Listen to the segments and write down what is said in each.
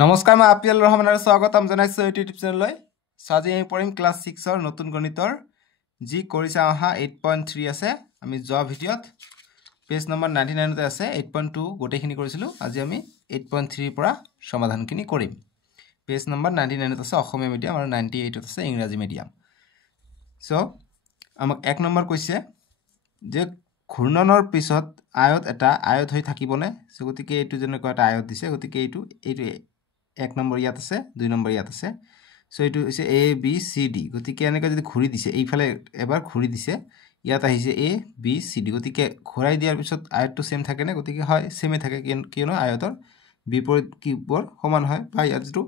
নমস্কাৰ মই আপিয়াল ৰহমান আৰু স্বাগতম জনাইছো ইউটিউব চেনেললৈ আজি আমি পঢ়িম ক্লাছ 6 ৰ নতুন গণিতৰ যি কৰিছা আহা 8.3 আছে আমি যোৱা ভিডিঅত পেজ নম্বৰ 99 তে আছে 8.2 গোটেইখিনি কৰিছিলো আজি আমি 8.3 পৰা সমাধানখিনি কৰিম পেজ নম্বৰ 99 ত আছে অসমীয়া মিডিয়াম আৰু 98 ত আছে ইংৰাজী মিডিয়াম সো আমাক এক নম্বৰ কৈছে যে ঘূৰ্ণনৰ পিছত আয়ত এটা আয়ত হৈ থাকিবনে সো গতিকে এইটো যেনেকৈ এটা আয়ত দিছে গতিকে এইটো এক নম্বৰ ইয়াত আছে দুই নম্বৰ ইয়াত আছে সো এইটো হৈছে এ বি সি ডি গতিকে এনেকৈ যদি ঘূৰি দিছে এইফালে এবাৰ ঘূৰি দিছে ইয়াত আহিছে এ বি সি ডি গতিকে ঘূৰাই দিয়াৰ পিছত আয়তটো সেম থাকে নে গতিকে হয় সেমে থাকে কিয়নো আয়তৰ বিপৰীত কিবোৰ সমান হয় বা ইয়াত যেটো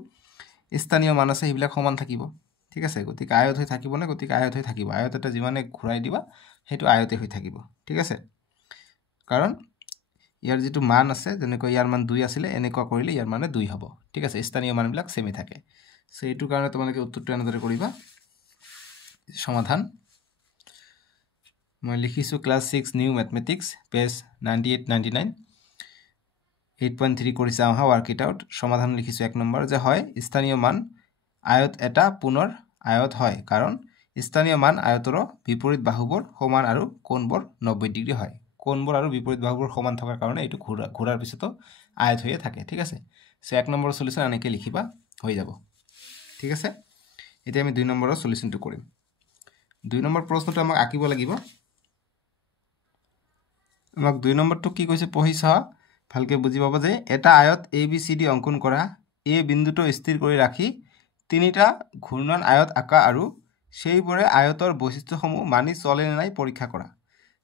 স্থানীয় মান আছে সেইবিলাক সমান থাকিব ঠিক আছে গতিকে আয়ত হৈ থাকিব না গতিকে আয়ত হৈ থাকিব আয়ত এটা যিমানে ঘূৰাই দিবা হেতু আয়তে হৈ থাকিব ঠিক আছে কাৰণ ইয়াৰ যেটো মান আছে যেনেকৈ ইয়াৰ মান 2 আছিল এনেকুৱা কৰিলে ইয়াৰ মানে 2 হ'ব ঠিক আছে স্থানীয় মানবিলাক সেমে থাকে সো এইটো কাৰণে তোমালোকে উত্তৰটো এনেদৰে কৰিবা সমাধান মই লিখিছো ক্লাস 6 নিউ ম্যাথমেটিক্স পেজ 98 99 8.3 কৰিছা আহা ওয়াৰ্ক ইট আউট সমাধান লিখিছো এক নম্বৰ যে হয় স্থানীয় মান আয়ত এটা পুনৰ আয়ত হয় কাৰণ স্থানীয় মান আয়তৰ বিপৰীত বাহুবোৰ সমান আৰু কোণবোৰ 90 ডিগ্ৰী হয় কোণবোৰ আৰু বিপৰীত বাহুবোৰ সমান থকাৰ কাৰণে এইটো ঘূৰাৰ পিছতো আয়ত হৈয়ে থাকে ঠিক আছে সো এক নম্বৰ সলিউশন আনকে লিখিবা হৈ যাব ঠিক আছে এতিয়া আমি দুই নম্বৰৰ সলিউশনটো কৰিম দুই নম্বৰ প্ৰশ্নটো আমাক আঁকিব লাগিব আমাক দুই নম্বৰটো কি কৈছে পঢ়িছা ভালকে বুজি পাবা যে এটা আয়ত এ বি সি ডি অঙ্কন কৰা এ বিন্দুটো স্থিৰ কৰি ৰাখি তিনিটা ঘূৰ্ণন আয়ত আঁকা আৰু সেইবোৰে আয়তৰ বৈশিষ্ট্যসমূহ মানি চলে নে নাই পৰীক্ষা কৰা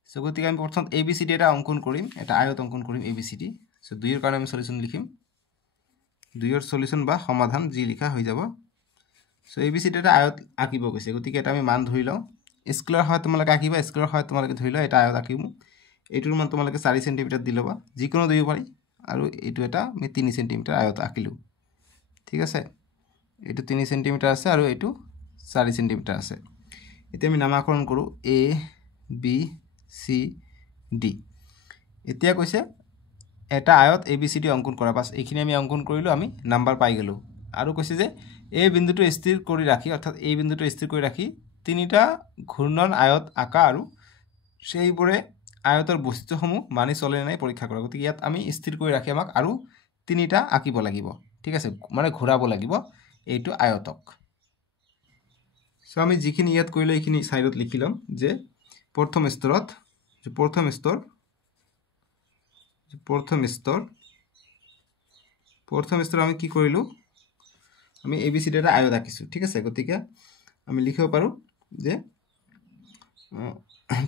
সো গতিকে আমি প্ৰথম এ বি সি ডি এটা অঙ্কন কৰিম এটা আয়ত অঙ্কন কৰিম A B C D so দুইৰ কাৰণে আমি সলিউশন লিখিম দুইৰ সলিউশন বা সমাধান যি লিখা হৈ যাব so A B C D এটা আয়ত আঁকিব কৈছে গতিকে এটা আমি মান ধৰি লওঁ স্কেলৰ হয় তোমালোকে আঁকিবা স্কেলৰ হয় তোমালোকে ধৰি লওঁ এটা আয়ত আঁকিম এইটোৰ মান তোমালোকে 4 সেমি দি লবা যিকোনো দিব পাৰি আৰু এইটো এটা আমি 3 সেমি আয়ত আঁকিলো ঠিক আছে এইটো 3 সেমি আছে আৰু এইটো 4 সেমি আছে এতিয়া আমি নামকৰণ কৰো এ বি সি ডি এতিয়া কৈছে এটা আয়ত এ বি সি ডি অঙ্কন কৰা পাছ এইখিনি আমি অঙ্কন কৰিলো আমি নাম্বাৰ পাই গেলো আৰু কৈছে যে এই বিন্দুটো স্থিৰ কৰি ৰাখি অৰ্থাৎ এই বিন্দুটো স্থিৰ কৰি ৰাখি তিনিটা ঘূৰ্ণন আয়ত আঁকা আৰু সেইবোৰে আয়তৰ বৈশিষ্ট্যসমূহ মানি চলে নাই পৰীক্ষা কৰা গতিকে ইয়াত আমি স্থিৰ কৰি ৰাখি আমাক আৰু তিনিটা আঁকিব লাগিব ঠিক আছে মানে ঘূৰাব লাগিব এইটো আয়তক সো আমি যিখিনি ইয়াত কৰিলো এইখিনি সাইডত লিখি লম যে প্ৰথম স্তৰত প্ৰথম স্তৰ আমি কি কৰিলো আমি এ বি সি ডি এটা আয়ত আঁকিছো ঠিক আছে গতিকে আমি লিখিব পাৰো যে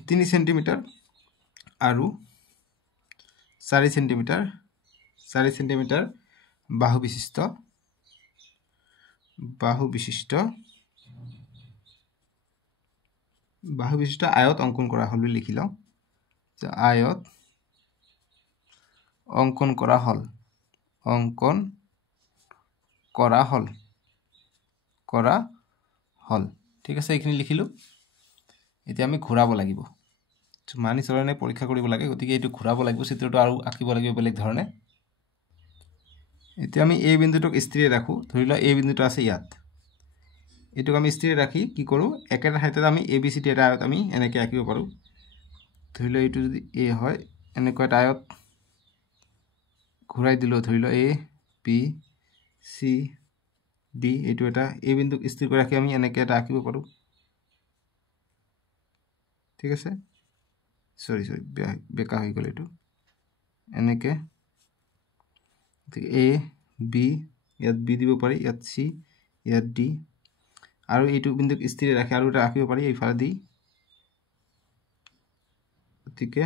3 সেমি আৰু 4 সেমি বাহু বিশিষ্ট আয়ত অঙ্কন কৰা হল বুলি লিখি লওঁ যে আয়ত অঙ্কন কৰা হল ঠিক আছে এইখিনি লিখিলো এতিয়া আমি ঘূৰাব লাগিব মানি চলনে পৰীক্ষা কৰিব লাগে গতিকে এইটো ঘূৰাব লাগিব চিত্ৰটো আৰু আঁকিব লাগিব বেলেগ ধৰণে এতিয়া আমি এই বিন্দুটোক স্থিৰ ৰাখো ধৰিলা এই বিন্দুটো আছে ইয়াত এটোক আমি স্থিৰ ৰাখি কি কৰো একেটা ঠাইতে আমি এ বি সি ডি এটা আয়ত আমি এনেকৈ আঁকিব পাৰো ধৰিলা এইটো যদি এ হয় এনেকৈ এটা আয়ত ঘূৰাই দিলো ধৰিলা এ বি সি ডি এইটো এটা এই বিন্দুক স্থিৰ কৰি ৰাখি আমি এনেকৈ এটা আঁকিব পাৰো ঠিক আছে সৰি বেকা হৈ গল এটো এনেকে এ বি ইয়াত বি দিব পাৰি ইয়াত সি ইয়াত ডি আৰু এইটো বিন্দুক স্থিৰ ৰাখি আৰু এটা আঁকিব পাৰি এইফালে দি গতিকে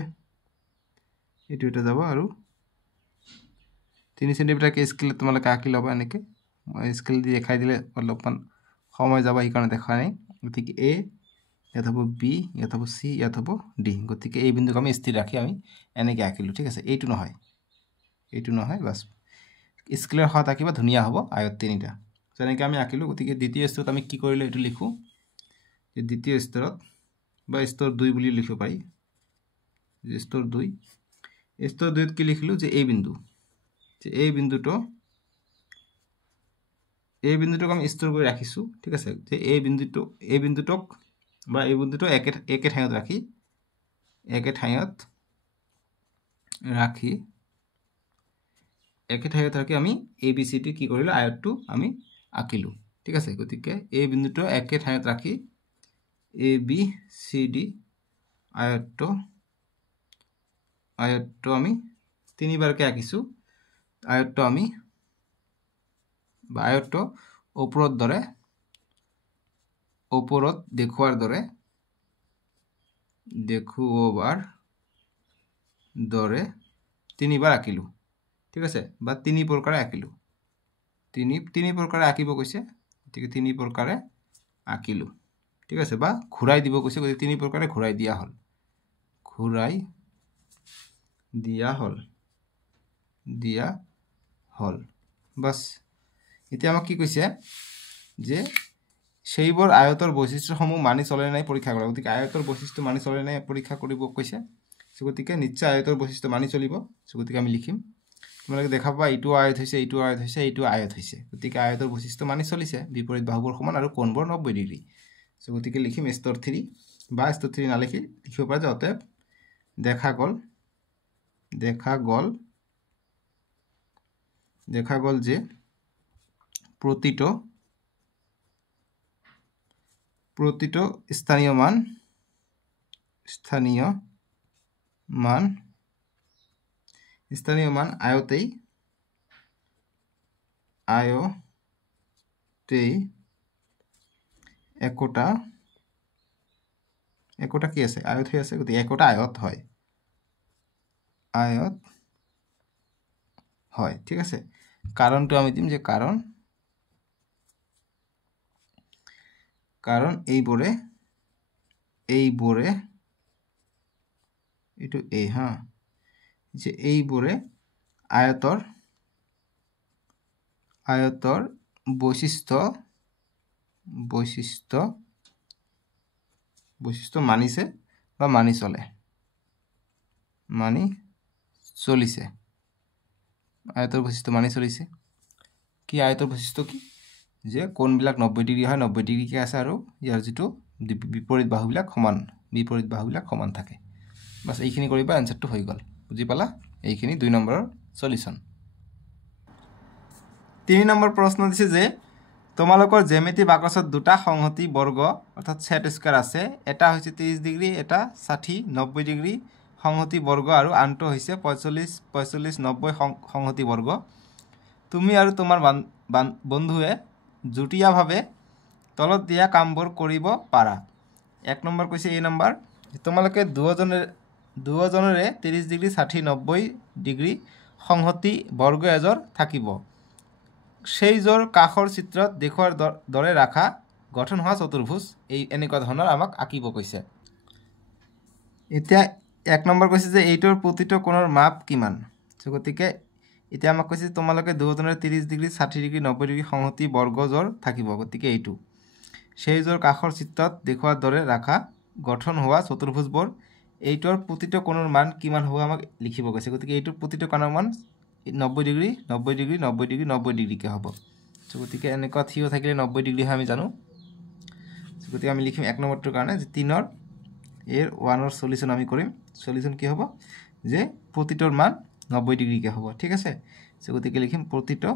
এইটো এটা যাব আৰু 3 সেমি কে স্কেল তোমালোকে আঁকি লবা এনেকে মই স্কেল দি দেখাই দিলে অলপমান সময় যাব এই কাৰণে দেখা নাই গতিকে এ ইয়াত হ'ব বি ইয়াত হ'ব সি ইয়াত হ'ব ডি গতিকে এই বিন্দুক আমি স্থিৰ ৰাখি আমি এনেকৈ আঁকিলো ঠিক আছে এইটো নহয় বাস স্কেলৰ হাত আঁকিবা ধুনীয়া হ'ব আয়ত তিনিটা যেনেকৈ আমি আঁকিলো গতিকে দ্বিতীয় স্তৰত আমি কি কৰিলো এইটো লিখো যে দ্বিতীয় স্তৰত বা স্তৰ 2 বুলি লিখিব পাৰি স্তৰ 2 ত কি লিখিলো যে এই বিন্দুটো এই বিন্দুটোক আমি ষ্ট'ৰ কৰি ৰাখিছোঁ ঠিক আছে যে এই বিন্দুটোক বা এই বিন্দুটো একে ঠাইত ৰাখি আমি ABCD কি কৰিলোঁ আয়তটো আমি আঁকিলোঁ ঠিক আছে গতিকে এই বিন্দুটো একে ঠাইত ৰাখি ABCD আয়তটো আমি তিনিবাৰকৈ আঁকিছোঁ আয়তটো আমি বা আয়তটো ওপৰত দেখুওৱাৰ দৰে তিনিবাৰ আঁকিলোঁ ঠিক আছে বা তিনি প্ৰকাৰে আঁকিলোঁ তিনি প্ৰকাৰে আঁকিব কৈছে গতিকে তিনি প্ৰকাৰে আঁকিলোঁ ঠিক আছে বা ঘূৰাই দিব কৈছে গতিকে তিনি প্ৰকাৰে ঘূৰাই দিয়া হ'ল বাস এতিয়া আমাক কি কৈছে যে সেইবোৰ আয়তৰ বৈশিষ্ট্যসমূহ মানি চলে নাই পৰীক্ষা কৰা গতিকে আয়তৰ বৈশিষ্ট্য মানি চলে নাই পৰীক্ষা কৰিব কৈছে গতিকে নিশ্চয় আয়তৰ বৈশিষ্ট্য মানি চলিব গতিকে আমি লিখিম তোমালোকে দেখা পাবা এইটো আয়ত হৈছে এইটো আয়ত হৈছে গতিকে আয়তৰ বৈশিষ্ট্য মানি চলিছে বিপৰীত বাহুবোৰ সমান আৰু কোণবোৰ 90 ডিগ্ৰী গতিকে লিখিম স্তৰ 3 বা স্তৰ 3 নালিখি লিখিব পৰা যায় অতএব দেখা গ'ল যে প্ৰতিটো স্থানীয় মান আয়তেই একোটা কি আছে আয়ত হৈ আছে গতিকে একোটা আয়ত হয় ঠিক আছে কাৰণটো আমি দিম যে কাৰণ এইবোৰে এইটো যে এইবোৰে আয়তৰ বৈশিষ্ট্য মানিছে বা মানি চলিছে আয়তৰ বৈশিষ্ট্য মানি চলিছে কি আয়তৰ বৈশিষ্ট্য কি যে কোণবিলাক 90 ডিগ্ৰী হয় 90 ডিগ্ৰীকৈ আছে আৰু ইয়াৰ যিটো বিপৰীত বাহুবিলাক সমান থাকে বাস এইখিনি কৰিবা এনসাৰটো হৈ গ'ল বুজি পালা এইখিনি 2 নম্বৰৰ সলিউশন 3 নম্বৰ প্ৰশ্ন দিছে যে তোমালোকৰ জ্যামিতি বাকছত দুটা সংহতি বৰ্গ অৰ্থাৎ সেট স্কয়াৰ আছে এটা হৈছে 30 ডিগ্ৰী এটা 60 90 ডিগ্ৰী সংহতি বৰ্গ আৰু আনটো হৈছে 45 90 সংহতি বৰ্গ তুমি আৰু তোমাৰ বন্ধুৱে জুটিয়াভাৱে তলত দিয়া কামবোৰ কৰিব পাৰা 1 নম্বৰ কৈছে এই নম্বৰ তোমালোকে দুজনৰে 30 ডিগ্ৰী 60 90 ডিগ্ৰী সংহতি বৰ্গ এজৰ থাকিব সেই জোৰ কাষৰ চিত্ৰত দেখুৱাৰ দৰে ৰাখা গঠন হোৱা চতুৰ্ভুজ এই এনেকুৱা ধৰণৰ আমাক আঁকিব কৈছে এতিয়া 1 নম্বৰ কৈছে যে এইটোৰ প্ৰতিটো কোণৰ মাপ কিমান গতিকে এতিয়া আমাক কৈছে তোমালোকে দুজনৰে 30 ডিগ্ৰী 60 ডিগ্ৰী 90 ডিগ্ৰী সংহতি বৰ্গ জোৰ থাকিব গতিকে এইটো সেই জোৰ কাষৰ চিত্ৰত দেখুৱাৰ দৰে ৰাখা গঠন হোৱা চতুৰ্ভুজবোৰ এইটোৰ প্ৰতিটো কোণৰ মান কিমান হ'ব আমাক লিখিব কৈছে গতিকে এইটোৰ প্ৰতিটো কোণৰ মান 90 ডিগ্ৰী 90 ডিগ্ৰী 90 ডিগ্ৰী 90 ডিগ্ৰী কে হ'ব গতিকে এনেকুৱা থিয় থাকিলে 90 ডিগ্ৰী হয় আমি জানো গতিকে আমি লিখিম 1 নম্বৰটোৰ কাৰণে যে 3 ৰ এৰ 1 ৰ সলিউশন আমি কৰিম সলিউশন কি হ'ব যে প্ৰতিটোৰ মান 90 ডিগ্ৰী কে হ'ব ঠিক আছে গতিকে লিখিম প্ৰতিটো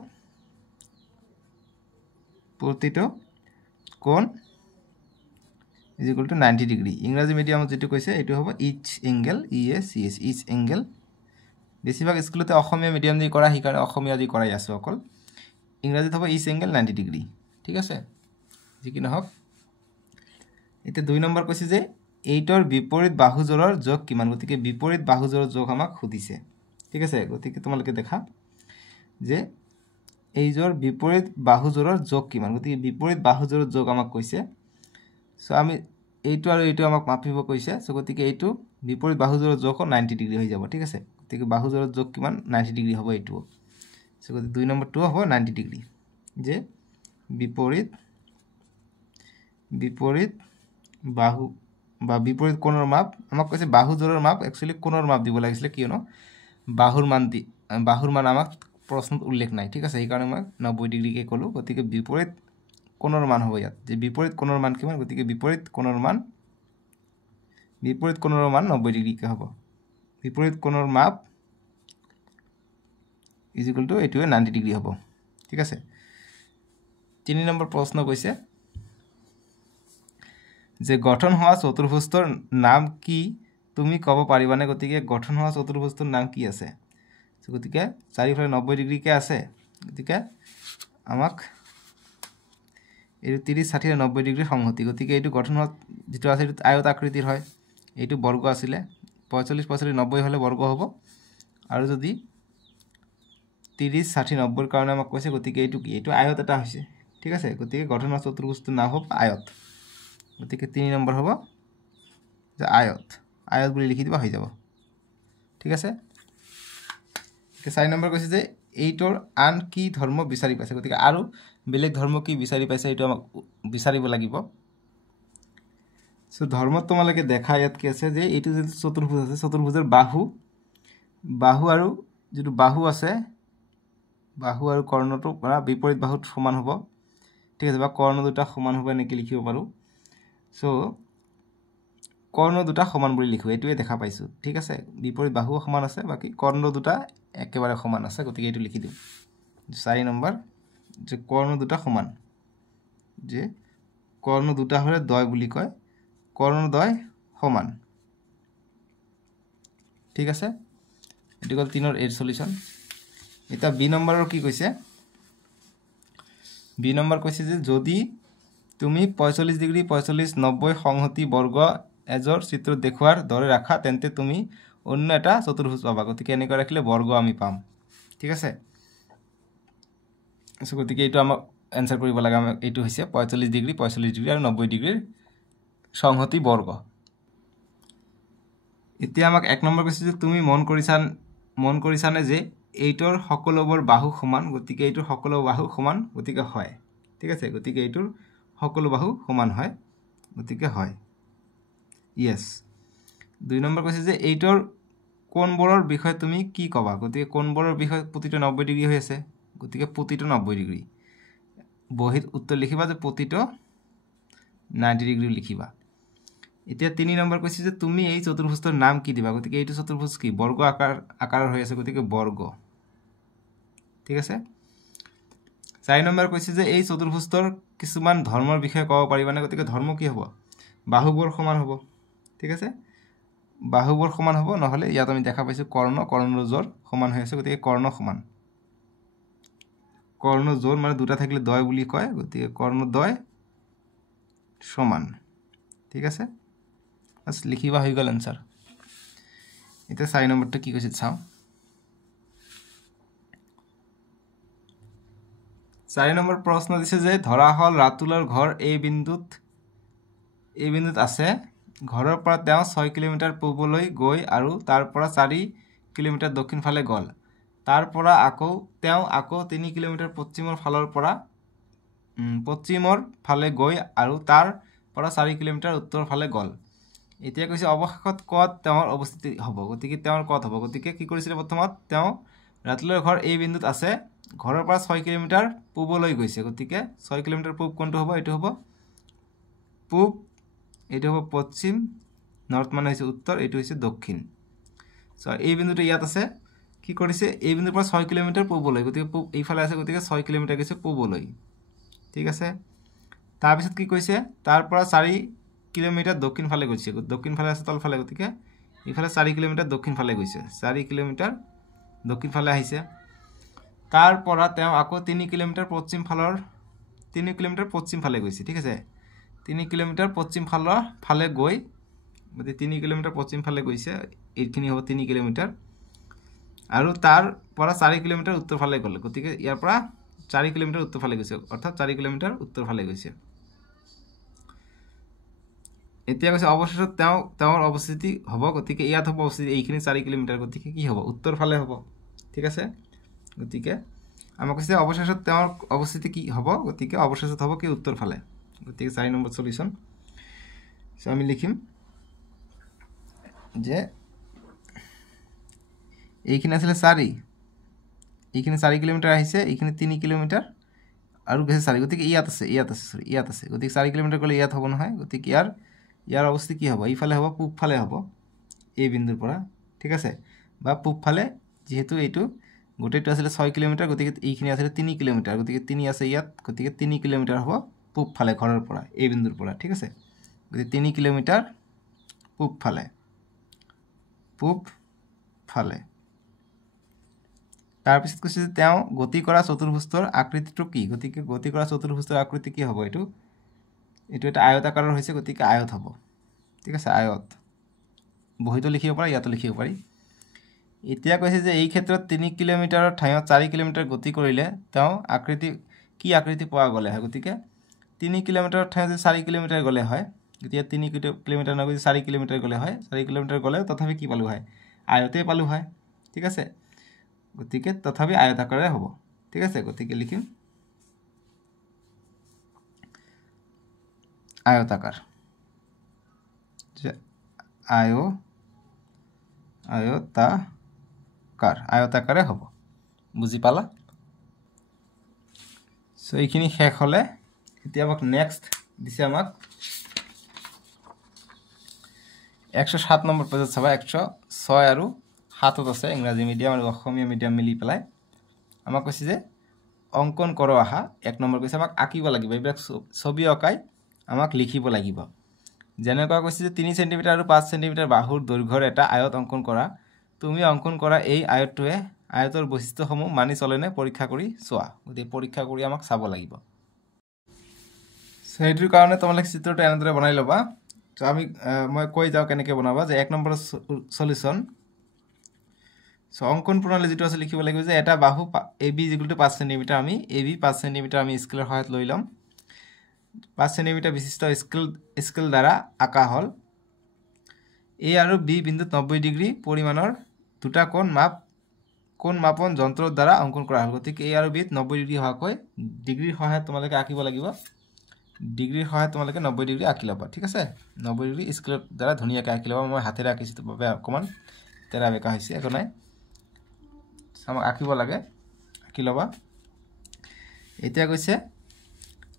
কোণ is equal to 90 ডিগ্ৰী ইংৰাজী মিডিয়ামত যেটো কৈছে এটো হ'ব each angle each angle বেছিভাগ স্কুলতে অসমীয়া মিডিয়াম দি কৰা হিকাৰে অসমীয়া দি কৰাই আছে অকল ইংৰাজীত হ'ব each angle 90 ডিগ্ৰী ঠিক আছে যি কি নহওক এটা 2 নম্বৰ কৈছে যে এইটোৰ বিপৰীত বাহুজোৰৰ যোগ কিমান গতিকে বিপৰীত বাহুজোৰৰ যোগ আমাক খুদিছে ঠিক আছে গতিকে তোমালোকে দেখা যে এইজোৰ বিপৰীত বাহুজোৰৰ যোগ কিমান গতিকে বিপৰীত বাহুজোৰৰ যোগ আমাক কৈছে সো আমি এইটো আৰু এইটো আমাক মাপিব কৈছে সো গতিকে এইটো বিপৰীত বাহুজোৰৰ যোগ 90 ডিগ্ৰী হৈ যাব ঠিক আছে গতিকে বাহুজোৰৰ যোগ কিমান 90 ডিগ্ৰী হ'ব এইটো সো গতিকে 2 নম্বৰটো হ'ব 90 ডিগ্ৰী যে বিপৰীত বাহু বা বিপৰীত কোণৰ মাপ আমাক কৈছে বাহুজোৰৰ মাপ একচুয়ালি কোণৰ মাপ দিব লাগিছিল কিয়নো বাহুৰ মান আমাক প্ৰশ্নত উল্লেখ নাই ঠিক আছে সেইকাৰণে মই 90 ডিগ্ৰীকে ক'লোঁ গতিকে বিপৰীত কোণৰ মান হ'ব ইয়াত যে বিপৰীত কোণৰ মান কিমান গতিকে বিপৰীত কোণৰ মান 90 ডিগ্ৰীকে হ'ব বিপৰীত কোণৰ মাপ ইকুৱেল টু এইটোৱে 90 ডিগ্ৰী হ'ব ঠিক আছে 3 নম্বৰ প্ৰশ্ন কৈছে যে গঠন হোৱা চতুৰ্ভুজৰ নাম কি তুমি ক'ব পাৰিবানে গতিকে গঠন হোৱা চতুৰ্ভুজৰ নাম কি আছে গতিকে চাৰিফালে 90 ডিগ্ৰীকে আছে গতিকে আমাক এই 30 60 90 ডিগ্ৰী সংহতি গতিকে এইটো গঠন হোৱা যেটো আছে এইটো আয়ত আকৃতিৰ হয় এইটো বৰ্গ আছিলে 45 45 90 হলে বৰ্গ হ'ব আৰু যদি 30 60 90 কাৰণে আমাক কৈছে গতিকে এইটো কি এইটো আয়ত এটা হৈছে ঠিক আছে গতিকে গঠন হোৱা চতুৰ্ভুজৰ নাম হ'ব আয়ত গতিকে 3 নম্বৰ হ'ব যে আয়ত আয়ত বুলি লিখি দিবা হৈ যাব ঠিক আছে 4 নম্বৰ কৈছে যে এইটোৰ আন কি ধৰ্ম বিচাৰি পাইছে গতিকে আৰু বেলেগ ধৰ্ম কি বিচাৰি পাইছে এইটো আমাক বিচাৰিব লাগিব সো ধৰ্ম তোমালকে দেখা ইয়াত কি আছে যে এইটো যে চতুৰ্ভুজ আছে চতুৰ্ভুজৰ বাহু আৰু যেটো বাহু আছে বাহু আৰু কৰ্ণটো পৰা বিপৰীত বাহুত সমান হ'ব ঠিক আছে বা কৰ্ণ দুটা সমান হ'ব নেকি লিখিব পাৰো সো কৰ্ণ দুটা সমান বুলি লিখো এইটোৱে দেখা পাইছো ঠিক আছে বিপৰীত বাহু সমান আছে বাকি কৰ্ণ দুটা একেবাৰে সমান আছে গতিকে এইটো লিখি দিম 4 নম্বৰ যে কৰ্ণ দুটা সমান যে কৰ্ণ দুটা হলে দয় বুলি কয় কৰ্ণ দয় সমান ঠিক আছে এটো গল 3 ৰ এৰ সলিউশন এটা বি নম্বৰৰ কি কৈছে বি নম্বৰ কৈছে যে যদি তুমি 45 ডিগ্ৰী 45 90 সংহতি বৰ্গ এজৰ চিত্ৰ দেখুৱাৰ দৰে ৰাখা তেন্তে তুমি অন্য এটা চতুৰ্ভুজ পাবা গতিকে এনেকৈ ৰাখিলে বৰ্গ আমি পাম ঠিক আছে সো গতিকে এইটো আমাক আনসাৰ কৰিব লাগে এইটো হৈছে 45 ডিগ্ৰী আৰু 90 ডিগ্ৰীৰ সংহতি বৰ্গ এতিয়া আমাক 1 নম্বৰ কৈছে যে তুমি মন কৰিছানে যে এইটোৰ সকলোবোৰ বাহু সমান গতিকে এইটোৰ সকলো বাহু সমান গতিকে হয় ঠিক আছে গতিকে এইটোৰ সকলো বাহু সমান হয় গতিকে হয় ইয়েস 2 নম্বৰ কৈছে যে এইটোৰ কোণবোৰৰ বিষয়ে তুমি কি ক'বা গতিকে কোণবোৰৰ বিষয়ে প্ৰতিটো 90 ডিগ্ৰী হৈ আছে গতিকে প্ৰতিটো 90 ডিগ্ৰী বহিত উত্তৰ লিখিবা যে প্ৰতিটো 90 ডিগ্ৰী লিখিবা এতিয়া 3 নম্বৰ কৈছে যে তুমি এই চতুৰ্ভুজৰ নাম কি দিবা গতিকে এইটো চতুৰ্ভুজ কি বৰ্গ আকাৰৰ হৈ আছে গতিকে বৰ্গ ঠিক আছে 4 নম্বৰ কৈছে যে এই চতুৰ্ভুজৰ কিছুমান ধৰ্মৰ বিষয়ে ক'ব পাৰিবানে গতিকে ধৰ্ম কি হ'ব বাহুবোৰ সমান হ'ব ঠিক আছে বাহুবোৰ সমান হ'ব নহলে ইয়াত আমি দেখা পাইছো কৰ্ণৰ জোৰ সমান হৈ আছে গতিকে কৰ্ণ সমান কৰ্ণ জোৰ মানে দুটা থাকিলে দয় বুলি কয় গতিকে কৰ্ণ দয় সমান ঠিক আছে বাস লিখিবা হৈ গল আনসাৰ এটা 4 নম্বৰটো কি কৈছে চাও 4 নম্বৰ প্ৰশ্ন দিছে যে ধৰা হল ৰাতুলৰ ঘৰ এই বিন্দুত আছে ঘৰৰ পৰা তেওঁ 6 কিলোমিটাৰ পূবলৈ গৈ আৰু তাৰ পৰা 4 কিলোমিটাৰ দক্ষিণ ফালে গল তাৰ পৰা তেওঁ আকৌ 3 কিলোমিটাৰ পশ্চিমৰ ফালে গৈ আৰু তাৰ পৰা 4 কিলোমিটাৰ উত্তৰ ফালে গল এতিয়া কৈছে অৱশেষত কত তেওঁৰ অৱস্থিতি হ'ব গতিকে তেওঁৰ কত হ'ব গতিকে কি কৰিছিল প্ৰথমত তেওঁ ৰাতুলৰ ঘৰ এই বিন্দুত আছে ঘৰৰ পৰা 6 কিলোমিটাৰ পূবলৈ গৈছে গতিকে 6 কিলোমিটাৰ পূব কোনটো হ'ব এইটো হ'ব পূব এইটো হ'ব পশ্চিম নৰ্থ মানে হৈছে উত্তৰ এইটো হৈছে দক্ষিণ সো এই বিন্দুটো ইয়াত আছে কি কৰিছে এই বিন্দুৰ পৰা 6 কিলোমিটাৰ পূবলৈ গতিকে পূব এইফালে আছে গতিকে 6 কিলোমিটাৰ গৈছে পূবলৈ ঠিক আছে তাৰ পিছত কি কৈছে তাৰ পৰা 4 কিলোমিটাৰ দক্ষিণ ফালে গৈছে দক্ষিণ ফালে আছে তল ফালে গতিকে ইফালে 4 কিলোমিটাৰ দক্ষিণ ফালে গৈছে 4 কিলোমিটাৰ দক্ষিণ ফালে আহিছে তাৰ পৰা তেওঁ আকৌ 3 কিলোমিটাৰ পশ্চিম ফালে গৈছে ঠিক আছে 3 কিলোমিটাৰ পশ্চিম ফালে গৈ মানে 3 কিলোমিটাৰ পশ্চিম ফালে গৈছে এইখিনি হ'ব 3 কিলোমিটাৰ আৰু তাৰ পৰা 4 কিলোমিটাৰ উত্তৰ ফালে গল গতিকে ইয়াৰ পৰা 4 কিলোমিটাৰ উত্তৰ ফালে গৈছে অৰ্থাৎ 4 কিলোমিটাৰ উত্তৰ ফালে গৈছে এতিয়া কৈছে অৱশেষত তেওঁৰ অৱস্থিতি হ'ব গতিকে ইয়াত হ'ব অৱস্থিতি এইখিনি 4 কিলোমিটাৰ গতিকে কি হ'ব উত্তৰ ফালে হ'ব ঠিক আছে গতিকে আমাক কৈছে অৱশেষত তেওঁৰ অৱস্থিতি কি হ'ব গতিকে অৱশেষত হ'ব কি উত্তৰ ফালে গতিকে 4 নম্বৰ সলিউশন সো আমি লিখিম যে এইখিনি আছিল 4 এইখিনি 4 কিলোমিটাৰ আহিছে এইখিনি 3 কিলোমিটাৰ আৰু গৈছে 4 গতিকে ইয়াত আছে গতিকে 4 কিলোমিটাৰ গ'লে ইয়াত হ'ব নহয় গতিকে ইয়াৰ অৱস্থা কি হ'ব এইফালে হ'ব পূবফালে হ'ব এই বিন্দুৰ পৰা ঠিক আছে বা পূবফালে যেহেতু এইটো গোটেইটো আছিল 6 কিলোমিটাৰ গতিকে এইখিনি আছিল 3 কিলোমিটাৰ গতিকে 3 আছে ইয়াত গতিকে 3 কিলোমিটাৰ হ'ব পূবফালে ঘৰৰ পৰা এই বিন্দুৰ পৰা ঠিক আছে গতিকে 3 কিলোমিটাৰ পূবফালে তাৰ পিছত কৈছে যে তেওঁ গতি কৰা চতুৰ্ভুজৰ আকৃতিটো কি গতিকে গতি কৰা চতুৰ্ভুজৰ আকৃতি কি হ'ব এইটো এটা আয়তাকাৰৰ হৈছে গতিকে আয়ত হ'ব ঠিক আছে আয়ত বহিতো লিখিব পাৰি ইয়াতো লিখিব পাৰি এতিয়া কৈছে যে এই ক্ষেত্ৰত 3 কিলোমিটাৰৰ ঠাইত 4 কিলোমিটাৰ গতি কৰিলে তেওঁ কি আকৃতি পোৱা গ'লে হয় গতিকে 3 কিলোমিটাৰৰ ঠাইত 4 কিলোমিটাৰ গ'লে হয় এতিয়া 3 কিলোমিটাৰ নগৈ 4 কিলোমিটাৰ গ'লে হয় 4 কিলোমিটাৰ গ'লে তথাপি কি পালো হয় আয়তে পালো হয় ঠিক আছে গতিকে তথাপি আয়তাকাৰে হ'ব ঠিক আছে গতিকে লিখিম আয়তাকাৰ আয়তাকাৰে হ'ব বুজি পালা সো এইখিনি শেষ হলে এতিয়া আমাক নেক্সট দিছে আমাক 107 নম্বৰ পেজত চাবা 106 আৰু 7ত আছে ইংৰাজী মিডিয়াম আৰু অসমীয়া মিডিয়াম মিলি পেলাই আমাক কৈছে যে অঙ্কন কৰ আহা 1 নম্বৰ কৈছে আমাক আঁকিব লাগিব এইবিলাক ছবি অঁকাই আমাক লিখিব লাগিব যেনেকুৱা কৈছে যে 3 সেন্টিমিটাৰ আৰু 5 সেন্টিমিটাৰ বাহুৰ দৈৰ্ঘ্যৰ এটা আয়ত অঙ্কন কৰা তুমি অঙ্কন কৰা এই আয়তটোৱে আয়তৰ বৈশিষ্ট্যসমূহ মানি চলেনে পৰীক্ষা কৰি চোৱা গতিকে পৰীক্ষা কৰি আমাক চাব লাগিব সেইটোৰ কাৰণে তোমালোকে চিত্ৰটো এনেদৰে বনাই ল'বা তো মই কৈ যাওঁ কেনেকৈ বনাবা যে 1 নম্বৰ সলিউশন সো অঙ্কন প্ৰণালী যেটো আছে লিখিব লাগিব যে এটা বাহু AB = 5 সেন্টিমিটাৰ আমি AB 5 সেন্টিমিটাৰ আমি স্কেলৰ সহায়ত লৈ লম 5 সেন্টিমিটাৰ বিশিষ্ট স্কেল দ্বাৰা আঁকা হল A আৰু B বিন্দুত 90 ডিগ্ৰী পৰিমাণৰ দুটা কোণ মাপন যন্ত্ৰৰ দ্বাৰা অঙ্কন কৰা হল গতিকে A আৰু B ত 90 ডিগ্ৰী হোৱাকৈ ডিগ্ৰীৰ সহায়ত তোমালোকে আঁকিব লাগিব ডিগ্ৰীৰ সহায়ত তোমালোকে 90 ডিগ্ৰী আঁকি ল'বা ঠিক আছে 90 ডিগ্ৰী স্কেলৰ দ্বাৰা ধুনীয়াকৈ আঁকি ল'বা মই হাতেৰে আঁকিছো বাবে অকমান তেৰা বেকা হৈছে একো নাই আমাক আঁকিব লাগে আঁকি ল'বা এতিয়া কৈছে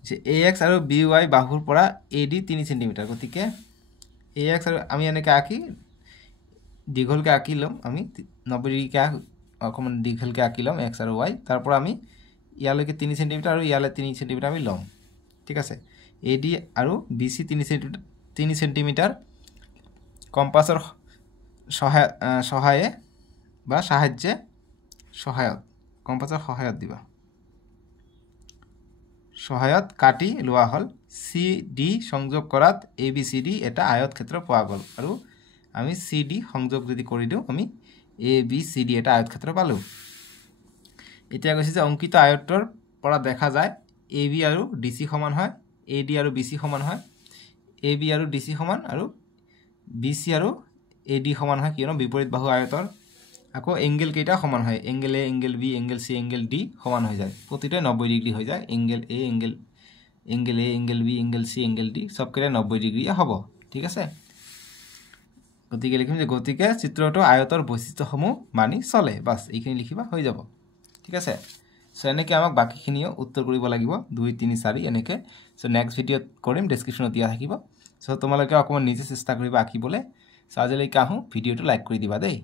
যে AX আৰু BY বাহুৰ পৰা AD 3 সেন্টিমিটাৰ গতিকে AX আৰু আমি এনেকৈ আঁকি দীঘলকৈ আঁকি লম আমি 90 ডিগ্ৰীকৈ অকমান দীঘলকৈ আঁকি লম X আৰু Y তাৰ পৰা আমি ইয়ালৈকে 3 সেন্টিমিটাৰ আৰু ইয়ালৈ 3 সেন্টিমিটাৰ আমি লম ঠিক আছে AD আৰু BC 3 সেন্টিমিটাৰ কম্পাছৰ কম্পাছৰ সহায়ত দিবা সহায়ত কাটি লোৱা হল CD সংযোগ কৰাত ABCD এটা আয়ত ক্ষেত্ৰ পোৱা গ'ল আৰু আমি CD সংযোগ যদি কৰি দিও আমি ABCD এটা আয়ত ক্ষেত্ৰ পালো এতিয়া কৈছে যে অঙ্কিত আয়তৰ পৰা দেখা যায় AB আৰু DC সমান হয় AD আৰু BC সমান হয় AB আৰু DC সমান আৰু BC আৰু AD সমান হয় কিয়নো বিপৰীত বাহু আয়তৰ আকৌ এঙ্গেল কেইটা সমান হয় angle A angle B angle C angle D সমান হৈ যায় প্ৰতিটোৱে 90 ডিগ্ৰী হৈ যায় angle A angle B angle C angle D সবকেইটা 90 degree হ'ব ঠিক আছে গতিকে লিখিম যে গতিকে চিত্ৰটো আয়তৰ বৈশিষ্ট্যসমূহ মানি চলে বাস এইখিনি লিখিবা হৈ যাব ঠিক আছে সো এনেকৈ আমাক বাকিখিনিও উত্তৰ কৰিব লাগিব 2 3 4 এনেকৈ সো নেক্সট ভিডিঅ'ত কৰিম ডেসক্ৰিপচনত দিয়া থাকিব সো তোমালোকে অকমান নিজে চেষ্টা কৰিবা আঁকিবলৈ সো আজিলৈকে আহো ভিডিঅ'টো লাইক কৰি দিবা দেই